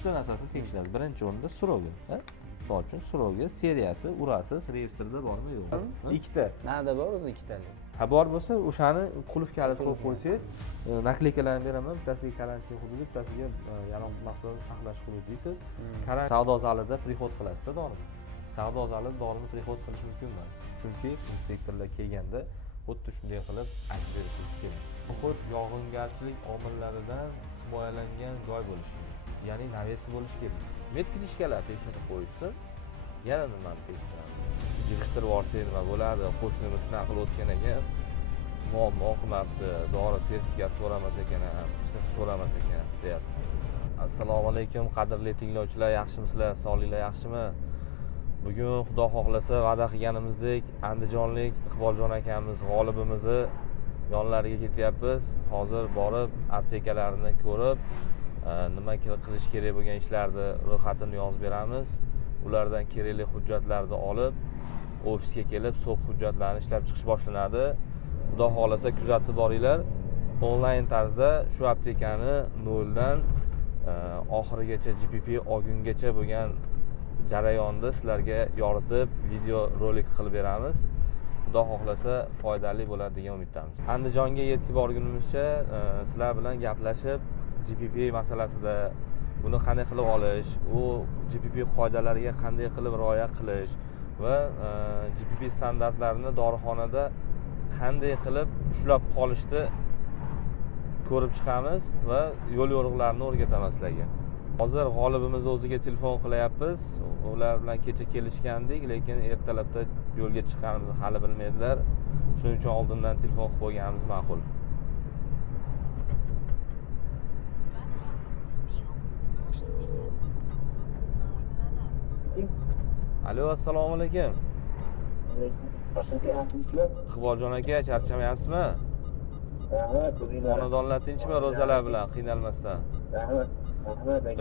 3ta narsasini tekshirasiz. Birinchi o'rinda srogi, misol uchun srogi seriyasi urasiz, reyestrda bormi yo'qmi? Ikkita. Nada bor o'zi ikkitalik. Ha bor bo'lsa, o'shani qulf kalit qo'yib qo'ysangiz, nakleykalarni beraman, bittasiga karantin hududi, bittasiga yaroqsiz mahsulotni saqlash hududi deysiz. Savdo zalida prixod qilasizda dorini. Savdo zalida dorini prixod qilish mumkin emas. Chunki inspektorlar kelganda xuddi shunday qilib aytib berishingiz kerak. Muhit yog'ingarchilik omillaridan himoyalangan joy bo'lishi kerak. Ya'ni navesi bo'lishi kerak. Medknishkalar tekshirib qo'yishsin. Yana nimani tekshiramiz? Yig'ishtirib yuborsak nima bo'ladi? Qo'shnimiz shunaqa qilib o'tgan ekan, muammo qilmabdi, dori sertifikat so'ramas ekan ham, hech narsa so'ramas ekan, deyapti. Assalomu alaykum, qadrli tinglovchilar, yaxshimisizlar? Sog'liklar yaxshimi? Bugun xudo xohlasa va'da qilganimizdek andijonlik Iqboljon akamiz g'olibimizni yonlariga ketyapmiz. Hozir borib aptekalarni ko'rib, nima qilish kerak bo'lgan ishlarni ro'yxatini yozib beramiz. Ulardan kerakli hujjatlarni olib, ofisga kelib, so'p hujjatlarini ishlab chiqish boshlanadi. Xudo xohlasa kuzatib boringlar. Onlayn tarzda shu aptekani noldan oxirigacha GPP olgungacha bo'lgan jarayonni sizlarga yoritib, video rolik qilib beramiz. Xudo xohlasa foydali bo'ladi degan umiddamiz. Andijonga yetib borgunimizcha sizlar bilan gaplashib, GPP masalasida buni qanday qilib olish, u GPP qoidalariga qanday qilib rioya qilish va GPP standartlarini dorixonada qanday qilib ushlab qolishni ko'rib chiqamiz va yo'l yo'riqlarini o'rgatamiz sizlarga. Hozir g'olibimiz o'ziga telefon qilyapmiz. Ular bilan kecha kelishgandik, lekin ertalabda yo'lga chiqqanimizni hali bilmaydilar. Shuning uchun oldindan telefon qilib qo'yganimiz ma'qul. Alo, assalomu alaykum. Iqboljon aka, charchamayapsizmi? Xonadonlar tinchmi ro'zalar bilan qiynalmasdan?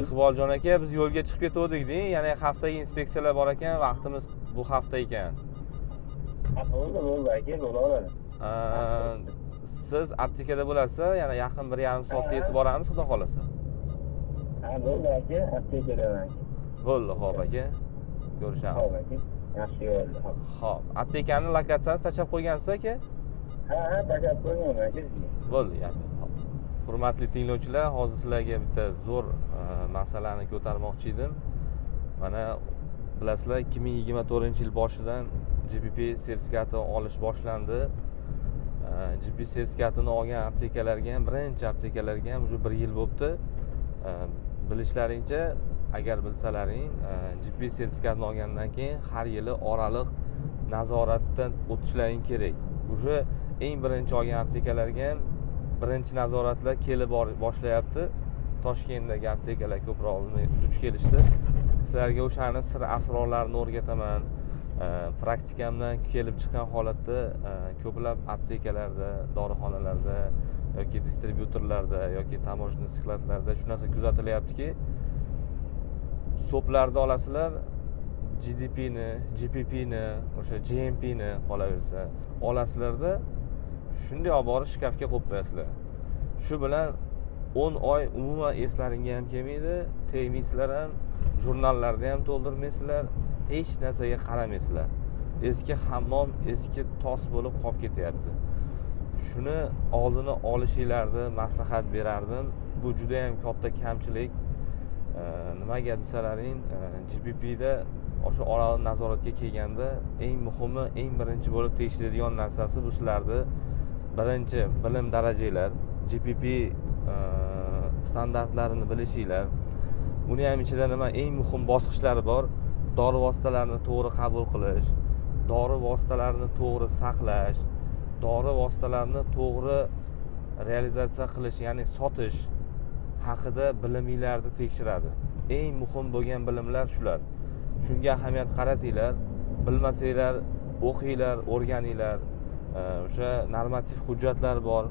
Iqboljon aka, biz yo'lga chiqib ketdik-da, ya'ni haftaga inspeksiyalar bor ekan, vaqtimiz bu hafta ekan. Bo'ldi aka, bo'laveradi. Siz aptekada bo'lasiz, yana yaqin 1,5 soatda yetib boramiz, xudo xolasa. Bo'ldi aka, aptekadan. Bo'ldi, xo'p aka. Ko'rishamiz. Xo'p aka, yaxshi bo'ldi. Xo'p, aptekani lokatsiyasini tashlab qo'ygansiz aka? Ha, tashlab qo'yganman aka. Bo'ldi, yaxshi. Hurmatli tinglovchilar, hozir sizlarga bitta zo'r masalani ko'tarmoqchi edim. Mana bilasizlar, 2024-yil boshidan GPP sertifikati olish boshlandi. GPP sertifikatini olgan aptekalarga ham, birinchi aptekalarga ham уже 1 yil bo'libdi. Bilishlaringcha, agar bilsalaring, GPP sertifikatini olgandan keyin har yili oraliq nazoratdan o'tishlaring kerak. Уже eng birinchi olgan aptekalarga ham birinchi nazoratlar kelib boshlayapti. Toshkentdagi aptekalar ko'proq duch kelishdi. Sizlarga o'shani sir asrorlarini o'rgataman. Praktikamdan kelib chiqqan holatda ko'plab aptekalarda, dorixonalarda yoki distribyutorlarda yoki tamojna skladlarda shu narsa kuzatilyaptiki, so'plarni olasizlar, GDPni, GPPni, o'sha GMPni qolaversa olasizlarda, shunday olib borib shkafga qo'yib qo'yasizlar. Shu bilan 10 oy umuman eslaringga ham kelmaydi, tegmaysizlar ham, jurnallarda ham to'ldirmaysizlar, hech narsaga qaramaysizlar. Eski hammom, eski tos bo'lib qolib ketyapti. Shuni oldini olishinglarni maslahat berardim. Bu juda ham katta kamchilik. Nimaga desalaring, GPPda o'sha oraliq nazoratga kelganda eng muhimi, eng birinchi bo'lib tekshiradigan narsasi bu sizlarni birinchi bilim darajanglar, GPP standartlarini bilishinglar. Buni ham ichida nima eng muhim bosqichlari bor. Dori vositalarini to'g'ri qabul qilish, dori vositalarini to'g'ri saqlash, dori vositalarini to'g'ri realizatsiya qilish, ya'ni sotish haqida biliminglarni tekshiradi. Eng muhim bo'lgan bilimlar shular. Shunga ahamiyat qaratinglar. Bilmasanglar, o'qinglar, o'rganinglar. O'sha normativ hujjatlar bor.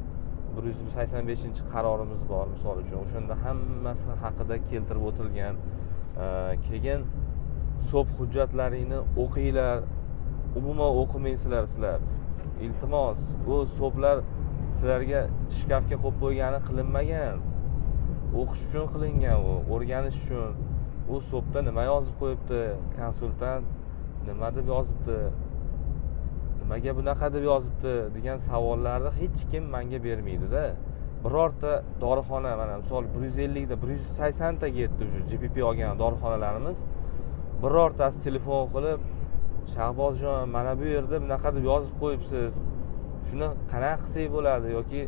185-qarorimiz bor, misol uchun. O'shanda hammasi haqida keltirib o'tilgan. Keyin so'p hujjatlaringni o'qinglar. Umuman o'qimaysizlar sizlar. Iltimos, bu so'plar sizlarga shkafga qo'yib qo'ygani qilinmagan. o'qish uchun qilingan, u o'rganish uchun. U SOPda nima yozib qo'yibdi, konsultant nima deb yozibdi, nimaga bunaqa deb yozibdi degan savollarni hech kim menga bermaydi-da. Birorta dorixona, mana misol 150 da 180 taga yetdi o'sha GPP olgan dorixonalarimiz. Birortasi telefon qilib, Shahbozjon, mana bu yerda bunaqa deb yozib qo'yibsiz. Shuni qanaqa qilsak bo'ladi yoki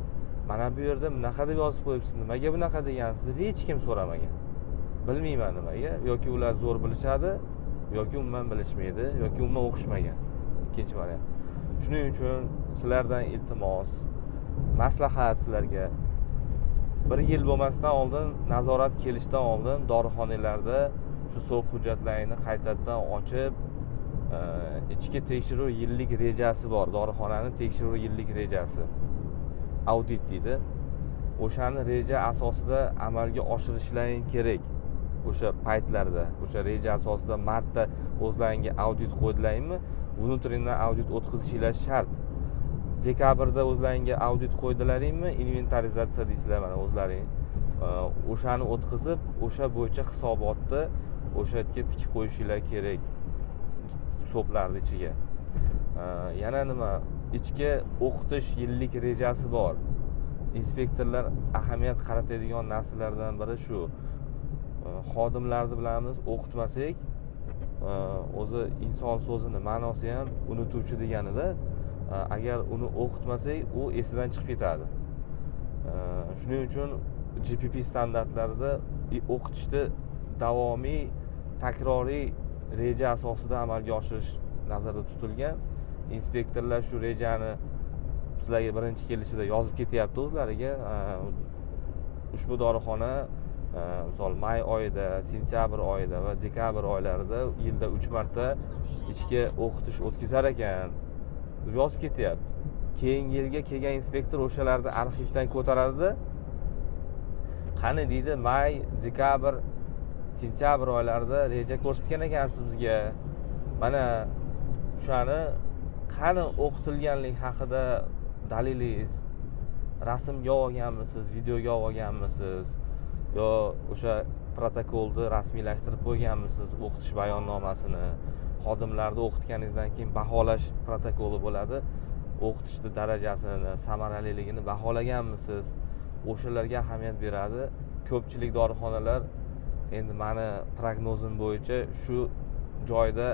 mana bu yerda bunaqa deb yozib qo'yibsiz, nimaga bunaqa degansiz deb hech kim so'ramagan. Bilmayman nimaga, yoki ular zo'r bilishadi, yoki umuman bilishmaydi, yoki umuman o'qishmagan. Ikkinchi variant. Shuning uchun sizlardan iltimos, maslahat sizlarga. 1 yil bo'lmasdan oldin, nazorat kelishdan oldin dorixonalarda shu SOP hujjatlarini qaytadan ochib, ichki tekshiruv yillik rejasi bor. Dorixonaning tekshiruv yillik rejasi. Audit deydi. O'shani reja asosida amalga oshirishlaring kerak. O'sha paytlarda, o'sha reja asosida martda o'zlaringga audit qo'ydilaringmi? Внутренний audit o'tkazishinglar shart. Dekabrda o'zlaringga audit qo'ydilaringmi? Inventarizatsiya deysizlar mana o'zlaring. O'shani o'tkazib, o'sha bo'yicha hisobotni o'sha yerga tikib qo'yishinglar kerak. SOPlarning ichiga. Yana nima? Ichki o'qitish yillik rejasi bor. Inspektorlar ahamiyat qaratadigan narsalardan biri shu. Xodimlarni bilamiz, o'qitmasak, o'zi inson so'zini ma'nosi ham unutuvchi deganida, agar uni o'qitmasak, u esidan chiqib ketadi. Shuning uchun GPP standartlarida o'qitishni davomiy, takroriy reja asosida amalga oshirish nazarda tutilgan. Inspektorlar shu rejani sizlarga birinchi kelishida yozib ketyapti o'zlariga. Ushbu dorixona misol may oyida, sentyabr oyida va dekabr oylarida yilda 3 marta ichki o'qitish o'tkazar ekan deb yozib ketyapti. Keyingi yilga kelgan inspektor o'shalarni arxivdan ko'taradi. Qani deydi, may, dekabr, sentyabr oylarida reja ko'rsatgan ekansiz bizga. Mana shuni qani o'qitilganlik haqida dalilingiz, rasmga olganmisiz, videoga olganmisiz, yo o'sha protokolni rasmiylashtirib qo'yganmisiz, o'qitish bayonnomasini, xodimlarni o'qitganingizdan keyin baholash protokoli bo'ladi. O'qitishni darajasini, samaraliligini baholaganmisiz? O'shalarga ahamiyat beradi. Ko'pchilik dorixonalar endi meni prognozim bo'yicha shu joyda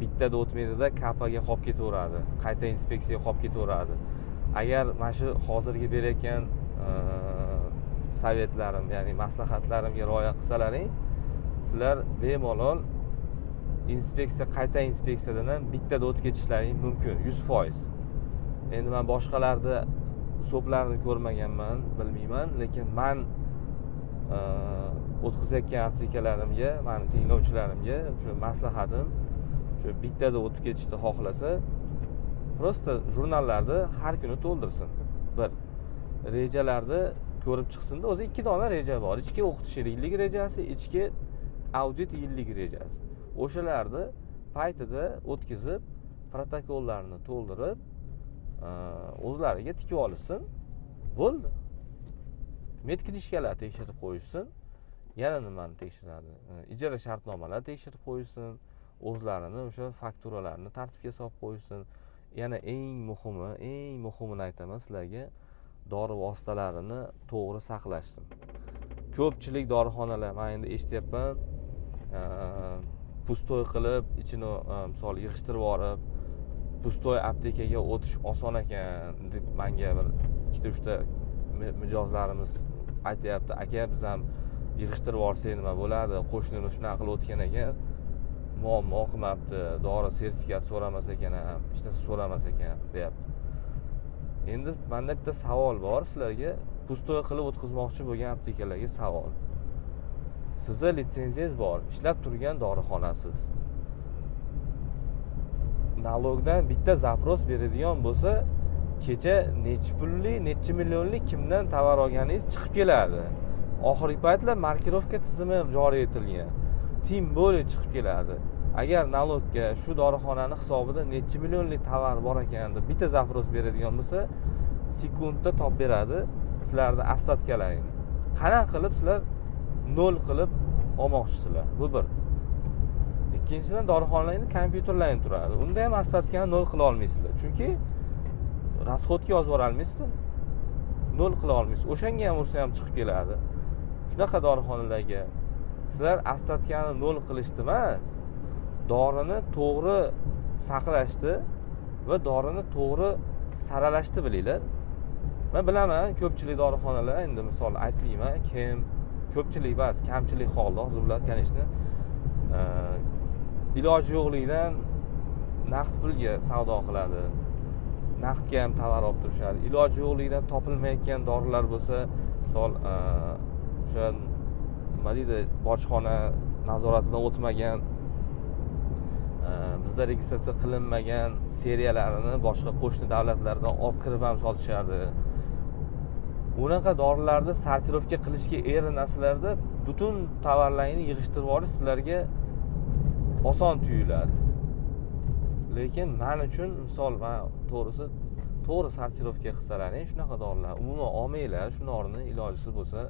bittada o'tmaydida, kapaga qolib ketaveradi, qayta inspeksiyaga qolib ketaveradi. Agar mana shu hozirgi berayotgan sovetlarim, ya'ni maslahatlarimga rioya qilsalaring, sizlar bemalol qayta inspeksiyadan ham bittada o'tib ketishlaring mumkin, 100%. Endi men boshqalarda SOPlarni ko'rmaganman, bilmayman, lekin men o'tkazayotgan aptekalarimga, meni tinglovchilarimga shu maslahatim, shu bittada o'tib ketishni xohlasa, prosta jurnallarni har kuni to'ldirsin. Bir rejalarni ko'rib chiqsinda, o'zi 2 dona reja bor. Ichki o'qitish yillik rejasi, ichki audit yillik rejasi. O'shalarni paytida o'tkazib, protokollarni to'ldirib, o'zlariga tikib olishsin. Bo'ldi. Medknishkalar tekshirib qo'yishsin. Yana nimani tekshiradi? Ijara shartnomalar tekshirib qo'yishsin. O'zlarini o'sha fakturalarni tartibga solib qo'yishsin. Yana eng muhimini aytaman sizlarga, dori vositalarini to'g'ri saqlashsin. Ko'pchilik dorixonalar, men endi eshityapman, pustoy qilib, ichini misol yig'ishtirib olib, pustoy aptekaga o'tish oson ekan deb menga bir 2-3 ta mijozlarimiz aytyapti. Aka, biz ham yig'ishtirib olsak nima bo'ladi? Qo'shnimiz shunaqa qilib o'tgan ekan, muammo qilmabdi, dori sertifikat so'ramas ekan ham, hech narsa so'ramas ekan, deyapti. Endi menda bitta savol bor sizlarga, pustoy qilib o'tkazmoqchi bo'lgan aptekalarga savol. Sizning litsenziyangiz bor, ishlab turgan dorixonasiz. Nalogdan bitta zapros beradigan bo'lsa, kecha necha pulli, necha millionlik kimdan tovar olganingiz chiqib keladi. Oxirgi paytlar markirovka tizimi joriy etilgan. Tim bo'lib chiqib keladi. Agar nalogga shu dorixonaning hisobida necha millionlik tovar bor ekan deb bitta zapros beradigan bo'lsa, sekundda topib beradi sizlarning ostatkalaringni. qanaqa qilib sizlar 0 qilib olmoqchisizlar? Bu bir. Ikkinchidan, dorixonalarning kompyuterlari turadi. Unda ham ostatkani 0 qila olmaysizlar. Chunki rasxodga yozib yubora olmaysizlar. 0 qila olmaysiz. O'shanga ham ursa ham chiqib keladi. Shunaqa dorixonalarga sizlar ostatkani 0 qilishni emas, dorini to'g'ri saqlashni va dorini to'g'ri saralashni bilinglar. Men bilaman, ko'pchilik dorixonalar, endi misol aytmayman, kim ko'pchilik emas, kamchilik holda hozir ular kanishni iloji yo'qligidan naqd pulga savdo qiladi. Naqdga ham tovar olib turishadi. Iloji yo'qligidan topilmayotgan dorilar bo'lsa, misol o'sha nima deydi, bojxona nazoratidan o'tmagan, bizda registratsiya qilinmagan seriyalarini boshqa qo'shni davlatlardan olib kirib ham sotishadi. Unaqa dorilarni sortirovka qilishga erinasizlarda butun tovarlarni yig'ishtirib olish sizlarga oson tuyuladi. Lekin men uchun misol men to'g'risi to'g'ri sortirovka qilsalaring shunaqa dorilar umuman olmanglar, shuni o'rnini ilojisi bo'lsa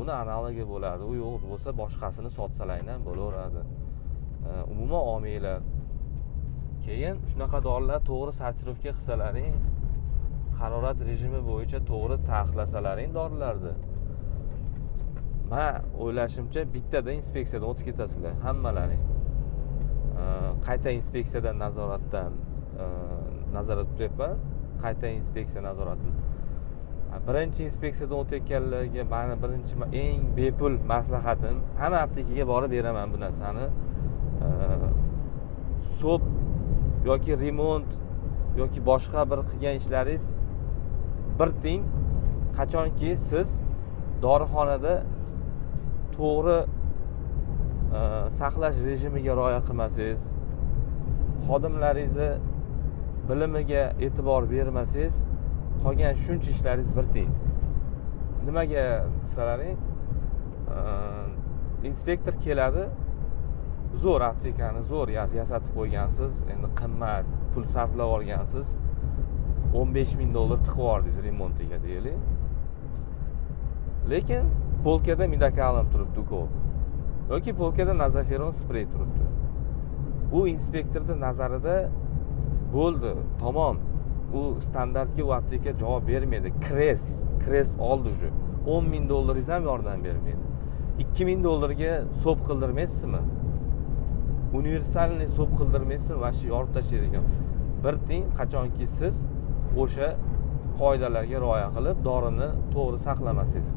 uni analogi bo'ladi, u yo'q bo'lsa boshqasini sotsalaringdan bo'laveradi. Umuman olmanglar. Keyin shunaqa dorilar to'g'ri sortirovka qilsalaring, harorat rejimi bo'yicha to'g'ri taqiqlasalaring dorilarni, men o'ylashimcha bittada inspeksiyadan o'tib ketasizlar hammalaring. Qayta inspeksiyadan nazoratdan nazorat tutyapman, qayta inspeksiya nazoratini. Birinchi inspeksiyadan o'tayotganlarga meni birinchi eng bepul maslahatim, hamma aptekaga borib beraman bu narsani. So'p yoki remont yoki boshqa bir qilgan ishlaringiz bir ting, qachonki siz dorixonada to'g'ri saqlash rejimiga rioya qilmasangiz, xodimlaringizni bilimiga e'tibor bermasangiz, qolgan shuncha ishlaringiz bir ting. Nimaga desalaring, inspektor keladi, zo'r aptekani zo'r yasatib qo'ygansiz, endi qimmat pul sarflab olgansiz, $15,000 tiqib yubordingiz remontiga deylik. Lekin polkada midakalin turibdi ko'p. Yoki polkada nazoferon sprey turibdi. U inspektorning nazarida bo'ldi, tamom. U standartga u apteka javob bermaydi. Crest oldi уже. $10,000 ham yordam bermaydi. $2,000 so'p qildirmaysizmi? Universalniy so'p qildirmaysizmi? Va shu yorib tashlaydigan. Bir ting qachonki siz o'sha qoidalarga rioya qilib, dorini to'g'ri saqlamasangiz.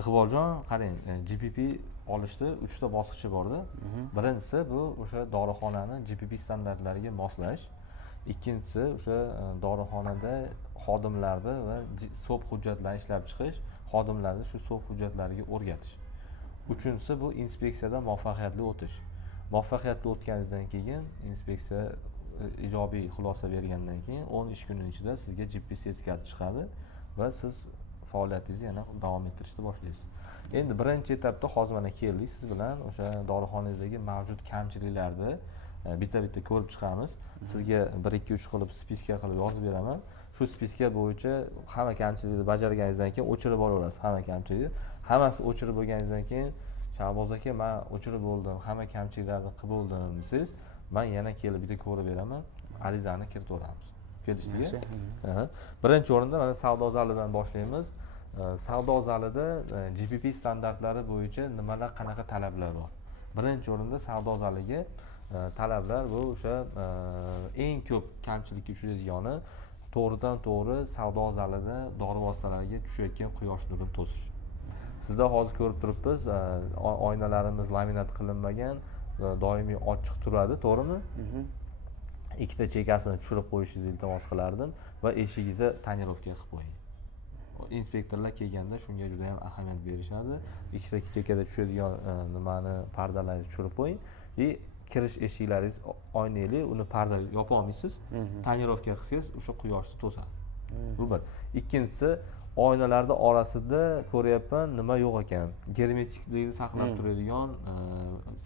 Iqboljon, qarang, GPP olishda 3 ta bosqichi bor-da. Birinchisi bu o'sha dorixonani GPP standartlariga moslash. Ikkinchisi o'sha dorixonada xodimlarni va so'p hujjatlarini ishlab chiqish, xodimlarni shu so'p hujjatlariga o'rgatish. Uchinchisi bu inspeksiyadan muvaffaqiyatli o'tish. Muvaffaqiyatli o'tganingizdan keyin inspeksiya ijobiy xulosa bergandan keyin 10 ish kuni ichida sizga GPP sertifikati chiqadi va siz faoliyatingizni yana davom ettirishni boshlaysiz. Endi birinchi etapda hozir mana keldik siz bilan o'sha dorixonangizdagi mavjud kamchiliklarni bitta-bitta ko'rib chiqamiz. Sizga 1-2-3 qilib spiska qilib yozib beraman. Shu spiska bo'yicha hamma kamchilikni bajarganingizdan keyin o'chirib olaverasiz hamma kamchilikni. Hammasi o'chirib bo'lganingizdan keyin Shahboz aka, men o'chirib bo'ldim, hamma kamchiliklarni qilib bo'ldim desangiz, men yana kelib bitta ko'rib beraman, arizani kiritaveramiz. Kelishdikmi? Birinchi o'rinda mana savdo zalidan boshlaymiz. Savdo zalida GPP standartlari bo'yicha nimalar, qanaqa talablar bor? Birinchi o'rinda savdo zaliga talablar bu o'sha eng ko'p kamchilikka uchraydigani to'g'ridan to'g'ri savdo zalida dori vositalariga tushayotgan quyosh nurini to'sish. Sizda hozir ko'rib turibmiz, oynalarimiz laminat qilinmagan, doimiy ochiq turadi, to'g'rimi? Ikkita chekasini tushirib qo'yishingizni iltimos qilardim va eshigingizni tonirovka qilib qo'ying. Inspektorlar kelganda shunga juda ham ahamiyat berishadi. Ikkita chekada tushadigan nimani pardalarni tushirib qo'ying. Kirish eshiklaringiz oynali, uni parda yopa olmaysiz. Tonirovka qilsangiz o'sha quyoshni to'sadi. Bu bir. Ikkinchisi, oynalarni orasida ko'ryapman nima yo'q ekan. Germetikligini saqlab turadigan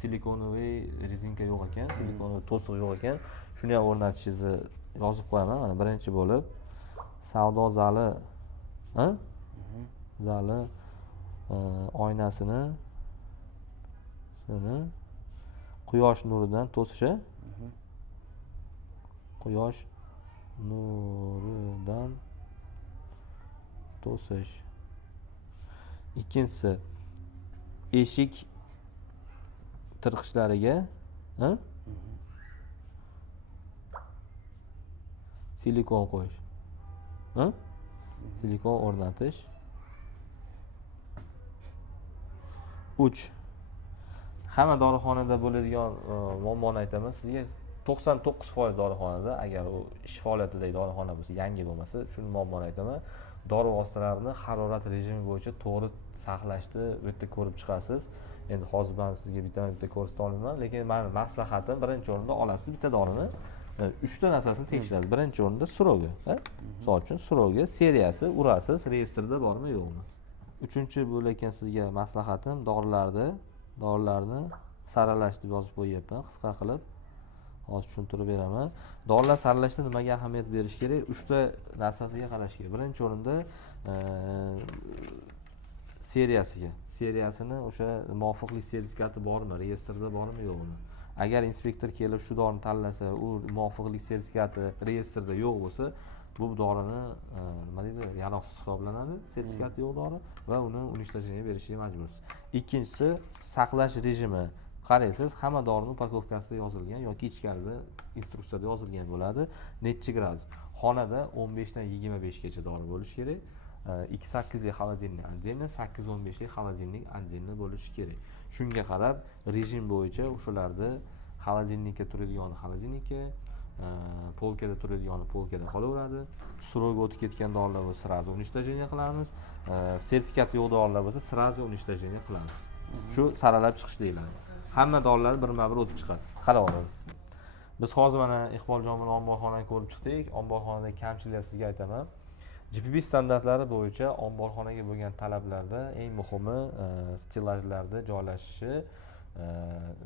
silikonoviy rezinka yo'q ekan, silikonoviy to'siq yo'q ekan. Shuni ham o'rnatishingizni yozib qo'yaman. Mana birinchi bo'lib savdo zali oynasini quyosh nuridan to'sishi. Quyosh nuridan to'sish. Ikkinchisi eshik tirqishlariga silikon qo'yish. Silikon o'rnatish. 3. Hamma dorixonada bo'ladigan muammoni aytaman sizga. 99% dorixonada, agar u ish faoliyatidagi dorixona bo'lsa, yangi bo'lmasa, shuni muammoni aytaman. Dori vositalarini harorat rejimi bo'yicha to'g'ri saqlashni bu yerda ko'rib chiqasiz. Endi hozir men sizga bitta ko'rsata olmayman, lekin meni maslahatim birinchi o'rinda olasiz bitta dorini 3 ta narsasini tekshirasiz. Birinchi o'rinda srogi, misol uchun srogi seriyasi urasiz, reyestrda bormi yo'qmi. Uchinchi bo'lekan sizga maslahatim dorilarni saralash deb yozib qo'yyapman, qisqa qilib. Hozir tushuntirib beraman. Dorilar saralashda nimaga ahamiyat berish kerak? 3 ta narsasiga qarash kerak. Birinchi o'rinda seriyasini o'sha muvofiqlik sertifikati bormi, reyestrda bormi yo'qmi? Agar inspektor kelib shu dorini tanlasa, u muvofiqlik sertifikati reyestrda yo'q bo'lsa, bu dorini nima deydi, yaroqsiz hisoblanadi, sertifikati yo'q dori va uni unishtajeniyaga berishga majbursiz. Ikkinchisi saqlash rejimi. Qaraysiz, hamma dorining upakovkasida yozilgan yoki ichkarida instruksiyada yozilgan bo'ladi. Necha gradus? Xonada 15 dan 25 gacha dori bo'lishi kerak. 2.8 lik xolodilnik отдельно, 8.15 lik xolodilnik отдельно bo'lishi kerak. Shunga qarab rejim bo'yicha o'shalarda xolodilnikka turadigan xolodilnikka, polkada turadigan polkada qolaveradi. Suro'ga o'tib ketgan dorilar bo'lsa, sразу уничтожение qilamiz. Sertifikat yo'q dorilar bo'lsa, sразу уничтожение qilamiz. Shu saralab chiqish deyiladi. Hamma dorilarni birma-bir o'tib chiqasiz. Qaraveradi. Biz hozir mana Iqboljon bilan omborxonani ko'rib chiqdik. Omborxonadagi kamchiliklar sizga aytaman. GPP standartlari bo'yicha omborxonaga bo'lgan talablarda eng muhimi stilajlarda joylashishi,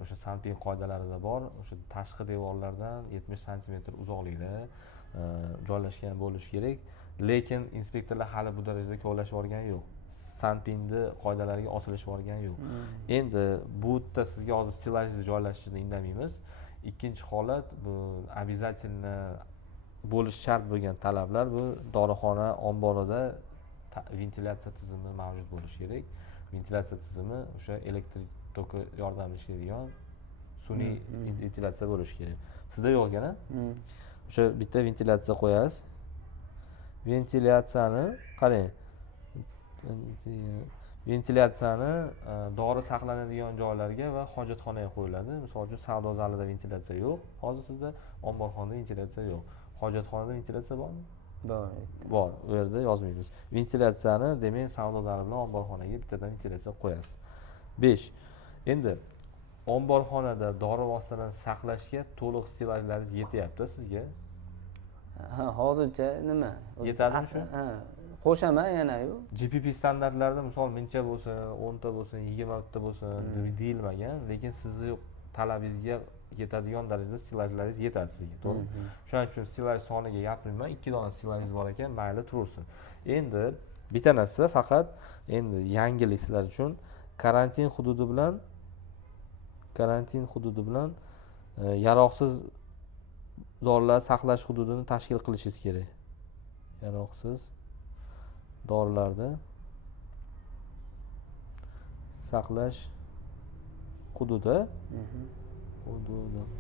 o'sha sanpin qoidalarida bor, o'sha tashqi devorlardan 70 sm uzoqlikda joylashgan bo'lishi kerak. Lekin inspektorlar hali bu darajada kovlashib olgani yo'q. Sanpinni qoidalariga osilishib olgani yo'q. Endi bu yerda sizga hozir stilajni joylashishni indamaymiz. Ikkinchi holat bu обязательно bo'lish shart bo'lgan talablar, bu dorixona omborida ventilyatsiya tizimi mavjud bo'lishi kerak. Ventilyatsiya tizimi o'sha elektrik toki yordamida ishlaydigan sun'iy ventilyatsiya bo'lishi kerak. Sizda yo'q ekan-a? O'sha bitta ventilyatsiya qo'yasiz. Ventilyatsiyani qarang. Ventilyatsiyani dori saqlanadigan joylarga va hojatxonaga qo'yiladi. Misol uchun savdo zalida ventilyatsiya yo'q. Hozir sizda omborxonada ventilyatsiya yo'q. Hojatxonada ventilyatsiya bormi? Bor. U yerda yozmaymiz. Ventilyatsiyani demak savdo zali bilan omborxonaga bittadan ventilyatsiya qo'yasiz. 5. Endi omborxonada dori vositalarini saqlashga to'liq stilajlaringiz yetyapti sizga? Hozircha nima? Yetadimi shu? Qo'shaman yana-yu. GPP standartlarida misol mincha bo'lsin, 10 ta bo'lsin, 20 ta bo'lsin deyilmagan, lekin sizni talabingizga yetadigan darajada stilajlaringiz yetadi sizga, to'g'rimi? Shuning uchun stilaj soniga gapirmayman, 2 dona stilajingiz bor ekan, mayli turaversin. Endi bitta narsa faqat endi yangilik sizlar uchun karantin hududi bilan yaroqsiz dorilar saqlash hududini tashkil qilishingiz kerak. Yaroqsiz dorilarni saqlash hududi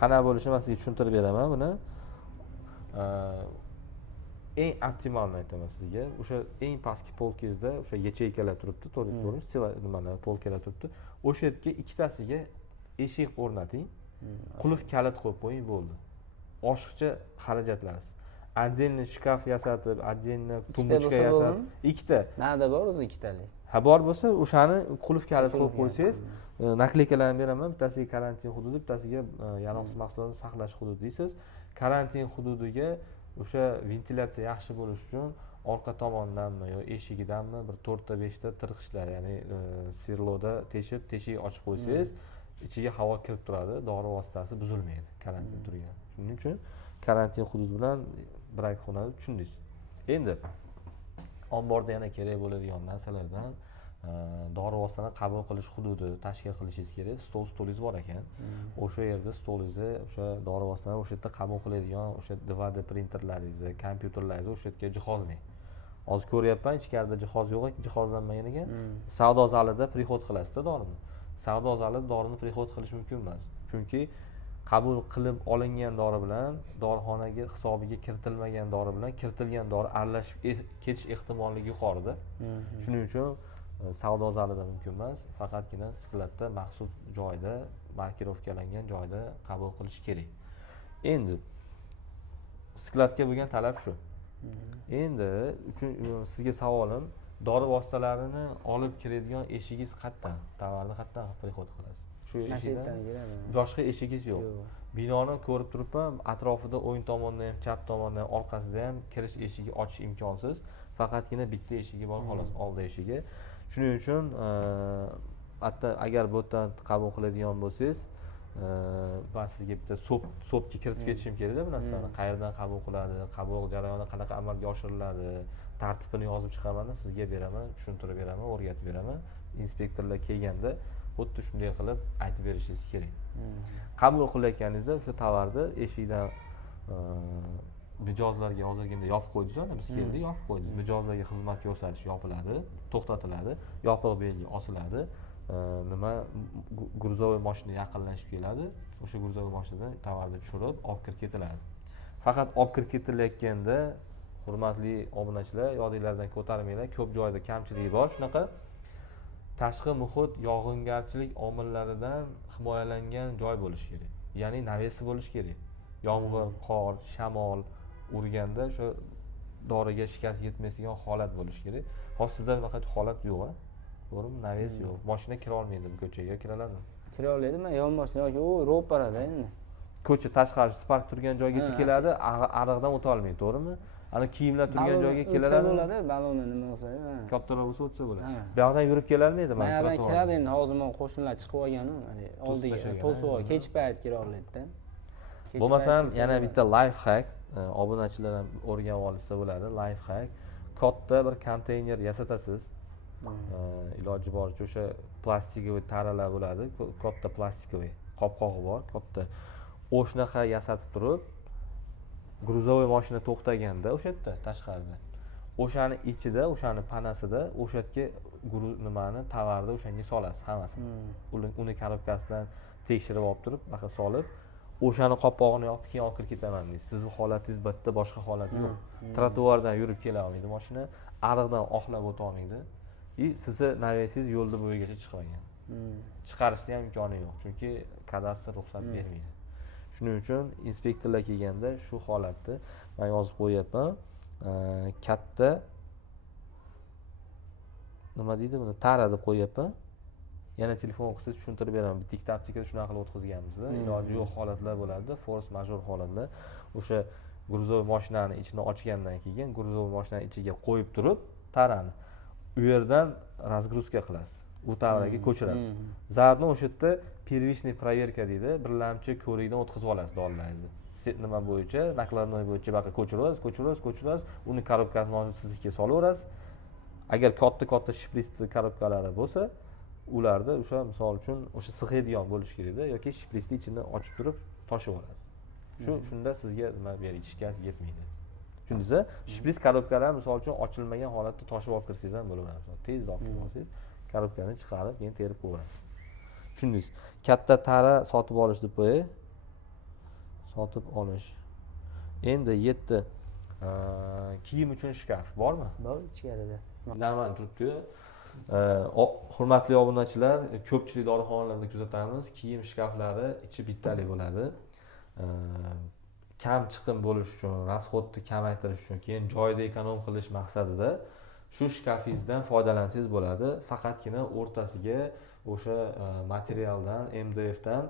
qanaqa bo'lishini men sizga tushuntirib beraman buni. Eng optimalni aytaman sizga. O'sha eng pastki polkangizda o'sha yacheykalar turibdi, to'g'ri, nimalar, polkalar turibdi. O'sha yerga ikkitasiga eshik o'rnating. Qulf kalit qo'yib qo'ying, bo'ldi. Oshiqcha xarajatlarsiz. Отдельный shkaf yasatib, отдельный tumbuchka yasatib, ikkita. Nada bor o'zi ikkitalik. Ha bor bo'lsa, o'shani qulf kalit qo'yib qo'ysangiz, nakleykalarni beraman. Bittasiga karantin hududi, bittasiga yaroqsiz mahsulotlarni saqlash hududi deysiz. Karantin hududiga o'sha ventilyatsiya yaxshi bo'lish uchun orqa tomondanmi yo eshigidanmi bir 4-5 ta tirqishlar, ya'ni sverloda teshik ochib qo'ysangiz ichiga havo kirib turadi, dori vositasi buzilmaydi karantin turgan. Shuning uchun karantin hududi bilan brak xonani tushundingiz. Endi omborda yana kerak bo'ladigan narsalardan dori vositani qabul qilish hududi tashkil qilishingiz kerak. Stolingiz bor ekan. O'sha yerda stolingizni o'sha dori vositani o'sha yerda qabul qiladigan o'sha 2D printerlaringizni, kompyuterlaringizni o'sha yerga jihozlang. Hozir ko'ryapman, ichkarida jihoz yo'q ekan, jihozlanmagan ekan. Savdo zalida prixod qilasizda dorini. Savdo zalida dorini prixod qilish mumkin emas. Chunki qabul qilib olingan dori bilan dorixonaga hisobiga kiritilmagan dori bilan kiritilgan dori aralashib ketish ehtimolligi yuqorida. Shuning uchun savdo zalida mumkin emas, faqatgina skladda maxsus joyda, markirovkalangan joyda qabul qilish kerak. Endi skladga bo'lgan talab shu. Endi sizga savolim, dori vositalarini olib kiradigan eshigingiz qayerdan? Tovarni qayerdan prixod qilasiz? Shu eshikdan kiradi. Boshqa eshigingiz yo'q. Binoni ko'rib turibman, atrofida o'ng tomonda ham, chap tomonda ham, orqasida ham kirish eshigi ochish imkonsiz. Faqatgina bitta eshigi bor xolos, oldi eshigi. Shuning uchun hatto agar bu yerdan qabul qiladigan bo'lsangiz, men sizga bitta so'pga kiritib ketishim kerak-da bu narsani. Qayerdan qabul qiladi, qabul jarayoni qanaqa amalga oshiriladi, tartibini yozib chiqaman, sizga beraman, tushuntirib beraman, o'rgatib beraman. Inspektorlar kelganda xuddi shunday qilib aytib berishingiz kerak. Qabul qilayotganingizda o'sha tovarni eshikdan mijozlarga hozirgina yopib qo'ydingiz, biz keldik, yopib qo'ydingiz. Mijozlarga xizmat ko'rsatish yopiladi, to'xtatiladi, yopiq belgi osiladi. Gruzovoy mashina yaqinlashib keladi. O'sha gruzovoy mashinadan tovarni tushirib, olib kirib ketiladi. Faqat olib kirib ketilayotganda, hurmatli obunachilar, yodingizdan ko'tarmanglar, ko'p joyda kamchiligi bor shunaqa. Tashqi muhit yog'ingarchilik omillaridan himoyalangan joy bo'lishi kerak. Ya'ni navesi bo'lishi kerak. Yomg'ir, qor, shamol urganda o'sha doriga shikast yetmaydigan holat bo'lishi kerak. Hozir sizda faqat holat yo'q-a? To'g'rimi? Naves yo'q. Mashina kira olmaydi bu ko'chaga, kira oladimi? Kira oladi, men yon mashina yoki u ro'parada endi. Ko'cha tashqari Spark turgan joygacha keladi, ariqdan o'ta olmaydi, to'g'rimi? Ana kiyimlar turgan joyga keladi. O'tsa bo'ladi, balonni nima bo'lsa, kattaroq bo'lsa o'tsa bo'ladi. Bu yoqdan yurib kelolmaydi mana. Bu yoqdan kiradi endi, hozir men qo'shnilar chiqib olgan-ku, mana oldiga to'sib, kech payt kira oladi-da. Bo'lmasam yana bitta life hack, obunachilar ham o'rganib olsa bo'ladi, life hack. Katta bir konteyner yasatasiz. Iloji boricha o'sha plastikoviy taralar bo'ladi, katta plastikoviy qopqog'i bor, katta. O'shnaqa yasatib turib, gruzovoy mashina to'xtaganda o'sha yerda tashqarida, o'shani ichida, o'shani panasida o'sha yerga nimani tovarni o'shanga solasiz hammasini. Uni korobkasidan tekshirib olib turib, baqa solib, o'shani qopqog'ini yopib keyin olib kirib ketaman deysiz. Sizning holatingiz bitta, boshqa holat yo'q. Trotuardan yurib kela olmaydi mashina, ariqdan oqlab o'ta olmaydi. Sizni navesingiz yo'lda bo'yigacha chiqmagan. Chiqarishning ham imkoni yo'q, chunki kadastr ruxsat bermaydi. Shuning uchun inspektorlar kelganda shu holatni men yozib qo'yapman. Katta nima deydi buni? Tara deb qo'yapman. Yana telefon qilsangiz tushuntirib beraman. Bitta kitobchikada shunaqa qilib o'tkazganmiz. Iloji yo'q holatlar bo'ladi, force major holatlar. O'sha gruzovoy mashinani ichini ochgandan keyin gruzovoy mashinani ichiga qo'yib turib, tarani u yerdan razgruska qilasiz. U taraga ko'chirasiz. Zarni o'sha yerda первичный проверка deydi, birlamchi ko'rikdan o'tkazib olasiz dorilaringizni. Nima bo'yicha, nakladnoy bo'yicha baqa ko'chirasiz, uni korobkasini ochib sizga solaverasiz. Agar katta shprisli korobkalari bo'lsa, ularda o'sha misol uchun o'sha sig'adigan bo'lish kerak-da yoki shprisni ichini ochib turib toshib olasiz. Shunda sizga nima berishga yetmaydi. Tushundingizmi? Shpris korobkalar misol uchun ochilmagan holatda toshib olib kirsangiz ham bo'laveradi. Tezda olib olsangiz, korobkani chiqarib, keyin terib qo'yasiz. Tushundingiz? Katta tara sotib olish deb qo'yay. Sotib olish. Endi 7 kiyim uchun shkaf bormi? Bor, ichkarida. Narman turibdi. Hurmatli obunachilar, ko'pchilik dorixonalarda kuzatamiz, kiyim shkaflari ichi bittalik bo'ladi. Kam chiqim bo'lish uchun, rasxodni kamaytirish uchun, keyin joyda ekonom qilish maqsadida shu shkafingizdan foydalansangiz bo'ladi. Faqatgina o'rtasiga o'sha materialdan, MDFdan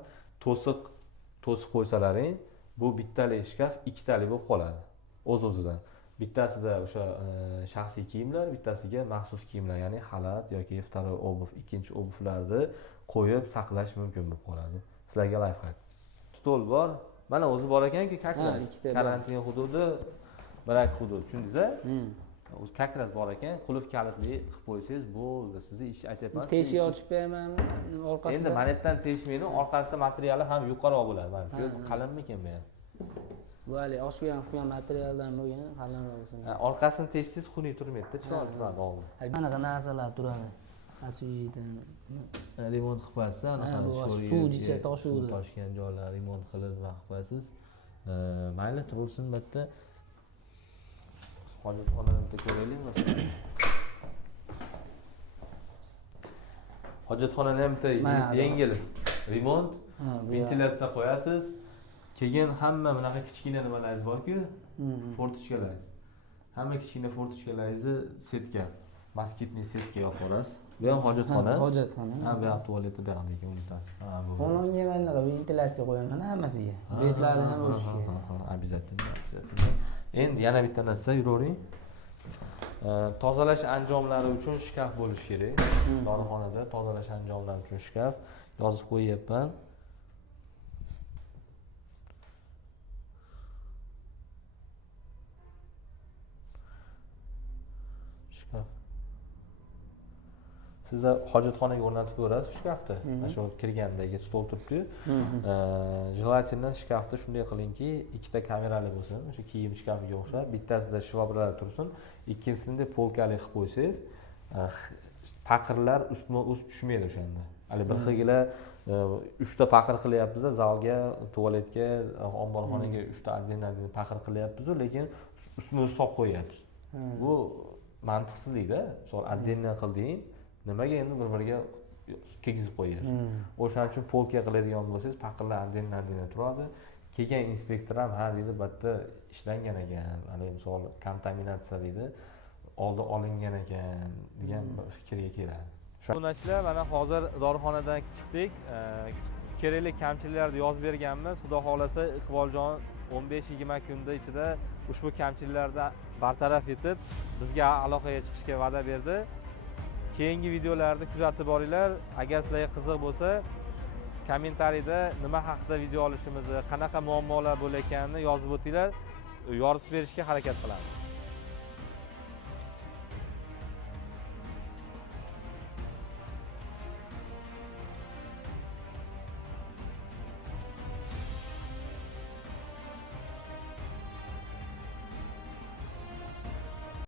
to'siq qo'ysalaring, bu bittalik shkaf ikkitalik bo'lib qoladi. O'z-o'zidan. bittasida o'sha shaxsiy kiyimlar, bittasiga maxsus kiyimlar, ya'ni xalat yoki vторой obuv, ikkinchi obuvlarni qo'yib saqlash mumkin bo'lib qoladi. Sizlarga layfhak. Stol bor. Mana o'zi bor ekan-ku, karantin hududi, barak hudud, tushundingiz-a? O'zi kakras bor ekan, qulf kalitli qilib qo'ysangiz bo'ldi. Sizni ish aytyapman. Teshik ochib bermanmi orqasida? Endi mana yerdan teshmaydi, orqasida materiali ham yuqoriroq bo'ladi. Mana shu qalinmikan bu ham? Bu hali oshgan qilgan materialdan bo'lgan, qalinroq bo'lsin. Orqasini teshsangiz xunuk turmaydi-da, chiroyli turadi oldin. Qanaqa narsalar turadi? Asuydan remont qilib qo'yasiz, anaqa suvjicha toshuvdi. Toshgan joylar remont qilib va qilib qo'yasiz. Mayli, tursin bitta. Hojatxonani bitta ko'raylikmi? Hojatxonani ham bitta yengil remont, ventilyatsiya qo'yasiz. Keyin hamma bunaqa kichkina nimalaringiz bor-ku, fortichkalaringiz. Hamma kichkina fortichkalaringizni setka, moskitniy setka yoqib olasiz. Bu ham hojatxona. Hojatxona. Ha, bu ham tualetda bu yoqdagi unutasiz. Ha, bu. Qonunga mana ventilyatsiya qo'yaman hammasiga. Betlarni ham o'rishga. Обязательно. Endi yana bitta narsa yuravering. Tozalash anjomlari uchun shkaf bo'lishi kerak. Dorixonada tozalash anjomlari uchun shkaf yozib qo'yapman. Sizlar hojatxonaga o'rnatib ko'rasiz shkafni. Mana shu kirgandagi stol turibdi. Желательно shkafni shunday qilingki, ikkita kamerali bo'lsin, o'sha kiyim shkafiga o'xshab, bittasida shvabralar tursin, ikkinchisida polkali qilib qo'ysangiz, paqirlar ustma-ust tushmaydi o'shanda. Hali bir xilgila 3 ta paqir qilyapmiz, zalga, tualetga, omborxonaga 3 ta отдельно paqir qilyapmiz, lekin ustma-ust solib qo'yapmiz. Bu mantiqsizlik-da. Misol отдельно qilding, nimaga endi bir-biriga kiygizib qo'yasiz. O'shaning uchun polka qiladigan bo'lsangiz, paqirlar отдельно turadi. Kelgan inspektor ham ha deydi, bitta ishlangan ekan, hali misol kontaminatsiya deydi, oldi olingan ekan degan fikrga keladi. Bunachilar, mana hozir dorixonadan chiqdik. Kerakli kamchiliklarni yozib berganmiz. Xudo xolasa Iqboljon 15-20 kunda ichida ushbu kamchiliklarni bartaraf etib, bizga aloqaga chiqishga va'da berdi. Keyingi videolarni kuzatib boringlar. Agar sizlarga qiziq bo'lsa, kommentariyda nima haqida video olishimizni, qanaqa muammolar bo'layotganini yozib o'tinglar. Yoritib berishga harakat qilamiz.